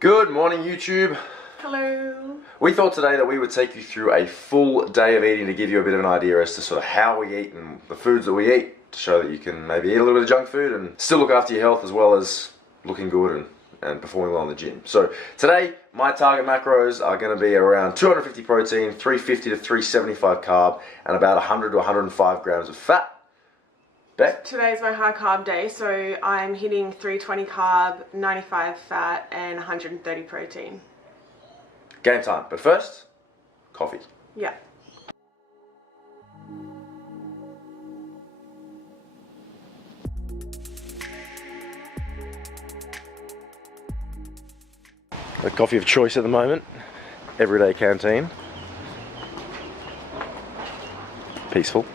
Good morning, YouTube. Hello. We thought today that we would take you through a full day of eating to give you a bit of an idea as to sort of how we eat and the foods that we eat, to show that you can maybe eat a little bit of junk food and still look after your health as well as looking good and performing well in the gym. So today, my target macros are going to be around 250 protein, 350 to 375 carb, and about 100 to 105 grams of fat. Beck? Today's my high carb day, so I'm hitting 320 carb, 95 fat, and 130 protein. Game time. But first, coffee. Yeah. The coffee of choice at the moment, Everyday Canteen. Peaceful.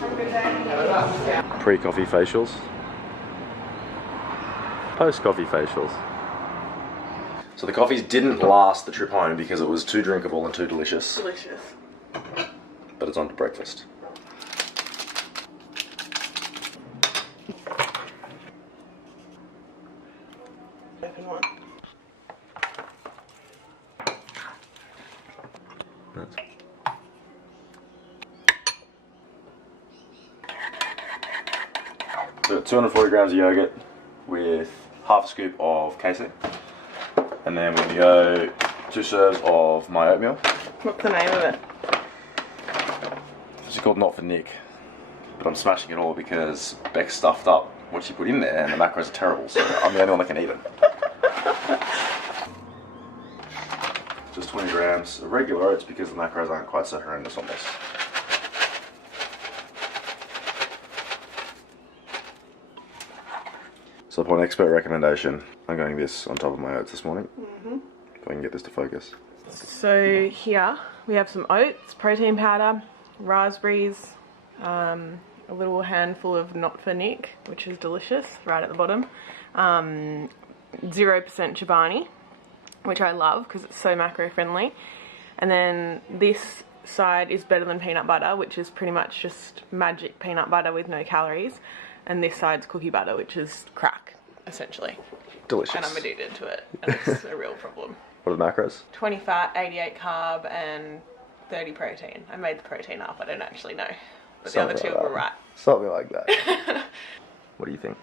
Have a good day. Pre-coffee facials. Post-coffee facials. So the coffees didn't last the trip home because it was too drinkable and too delicious. Delicious. But it's on to breakfast. Open one. So 240 grams of yogurt with half a scoop of casein. And then we're going to go 2 serves of my oatmeal. What's the name of it? It's called Not For Nick. But I'm smashing it all because Beck stuffed up what she put in there and the macros are terrible, so I'm the only one that can eat them. Just 20 grams of regular oats because the macros aren't quite so horrendous on this. So upon expert recommendation, I'm going this on top of my oats this morning. If I can get this to focus. So here we have some oats, protein powder, raspberries, a little handful of Not For Nick, which is delicious, right at the bottom. 0% Chobani, which I love because it's so macro friendly. And then this side is better than peanut butter, which is pretty much just magic peanut butter with no calories. And this side's cookie butter, which is crack, essentially. Delicious. And I'm addicted to it, and it's a real problem. What are the macros? 20 fat, 88 carb, and 30 protein. I made the protein up, I don't actually know. But the other two were right. Something like that. What do you think?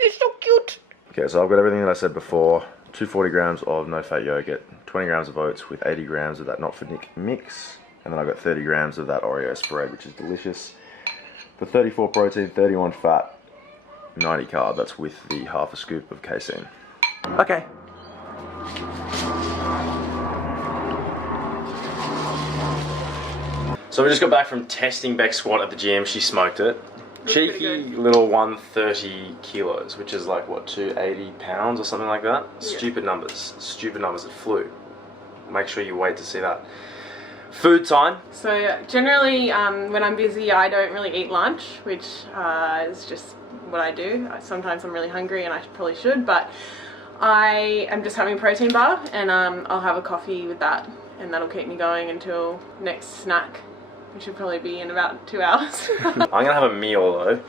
It's so cute! Okay, so I've got everything that I said before. 240 grams of no-fat yogurt, 20 grams of oats with 80 grams of that Not For Nick mix, and then I've got 30 grams of that Oreo spread, which is delicious. For 34 protein, 31 fat, 90 carb, that's with the half a scoop of casein. Okay. So we just got back from testing Beck's squat at the gym. She smoked it. Cheeky little 130 kilos, which is like what, 280 pounds or something like that? Yeah. Stupid numbers. Stupid numbers. It flew. Make sure you wait to see that. Food time. So generally when I'm busy I don't really eat lunch, which is just what I do. Sometimes I'm really hungry and I probably should, but I am just having a protein bar and I'll have a coffee with that and that'll keep me going until next snack, which should probably be in about 2 hours. I'm gonna have a meal though,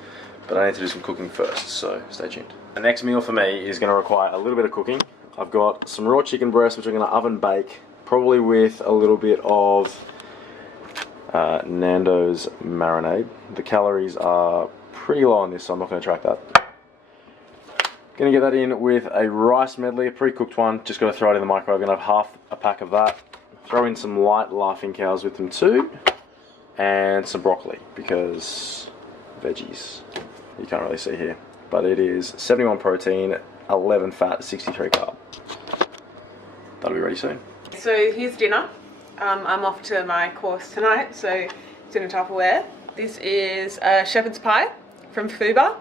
but I need to do some cooking first, so stay tuned. The next meal for me is gonna require a little bit of cooking. I've got some raw chicken breasts which I'm gonna oven bake, probably with a little bit of Nando's marinade. The calories are pretty low on this, so I'm not going to track that. Going to get that in with a rice medley, a pre-cooked one. Just got to throw it in the microwave. Going to have half a pack of that. Throw in some light Laughing Cows with them too, and some broccoli because veggies. You can't really see here, but it is 71 protein, 11 fat, 63 carb. That'll be ready soon. So here's dinner. I'm off to my course tonight, so it's in a Tupperware. This is a shepherd's pie from Fuba.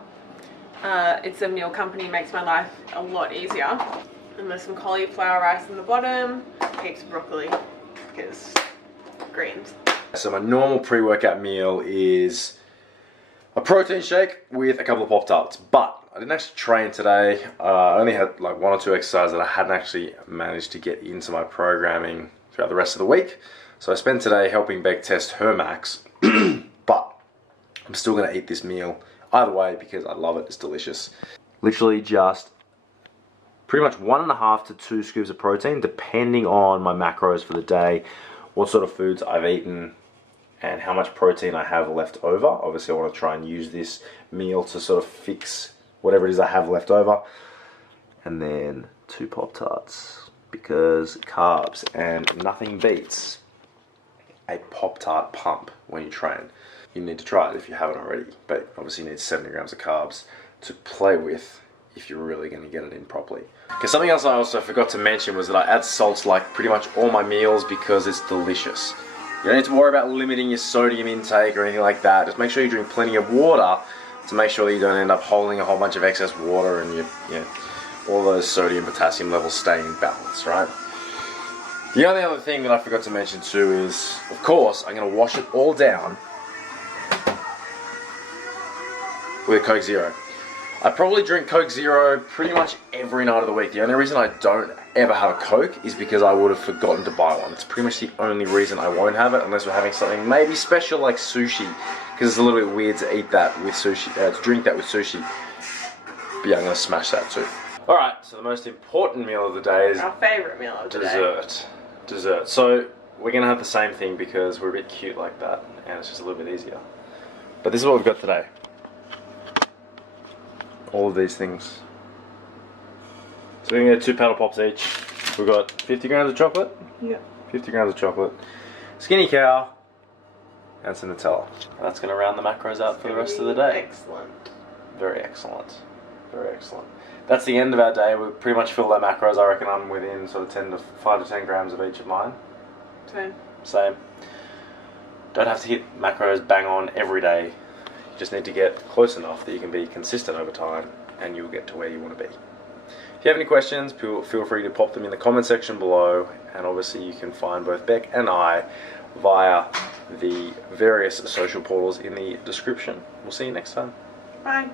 It's a meal company, makes my life a lot easier. And there's some cauliflower rice in the bottom, heaps of broccoli, because greens. So my normal pre-workout meal is a protein shake with a couple of Pop-Tarts, but I didn't actually train today. I only had like 1 or 2 exercises that I hadn't actually managed to get into my programming throughout the rest of the week. So I spent today helping Beck test her max, but I'm still gonna eat this meal either way because I love it, it's delicious. Literally just pretty much 1.5 to 2 scoops of protein, depending on my macros for the day, what sort of foods I've eaten, and how much protein I have left over. Obviously, I want to try and use this meal to sort of fix whatever it is I have left over. And then 2 Pop-Tarts, because carbs, and nothing beats a Pop-Tart pump when you train. You need to try it if you haven't already, but obviously you need 70 grams of carbs to play with if you're really going to get it in properly. Okay, something else I also forgot to mention was that I add salts to like pretty much all my meals because it's delicious. You don't need to worry about limiting your sodium intake or anything like that. Just make sure you drink plenty of water to make sure that you don't end up holding a whole bunch of excess water and all those sodium potassium levels stay in balance, right? The only other thing that I forgot to mention too is, of course, I'm going to wash it all down with a Coke Zero. I probably drink Coke Zero pretty much every night of the week. The only reason I don't ever have a Coke is because I would have forgotten to buy one. It's pretty much the only reason I won't have it, unless we're having something maybe special like sushi, because it's a little bit weird to eat that with sushi, to drink that with sushi. But yeah, I'm going to smash that too. Alright, so the most important meal of the day is our favourite meal of the day. Dessert. So we're going to have the same thing because we're a bit cute like that, and it's just a little bit easier. But this is what we've got today. All of these things. So we're going to get 2 paddle pops each. We've got 50 grams of chocolate. Yep. 50 grams of chocolate. Skinny cow. And some Nutella. That's going to round the macros out for the rest of the day. Excellent. Very excellent. Very excellent. That's the end of our day. We've pretty much filled our macros. I reckon I'm within sort of 5 to 10 grams of each of mine. Same. Don't have to hit macros bang on every day. You just need to get close enough that you can be consistent over time and you'll get to where you want to be. If you have any questions, feel free to pop them in the comment section below, and obviously you can find both Beck and I via the various social portals in the description. We'll see you next time. Bye.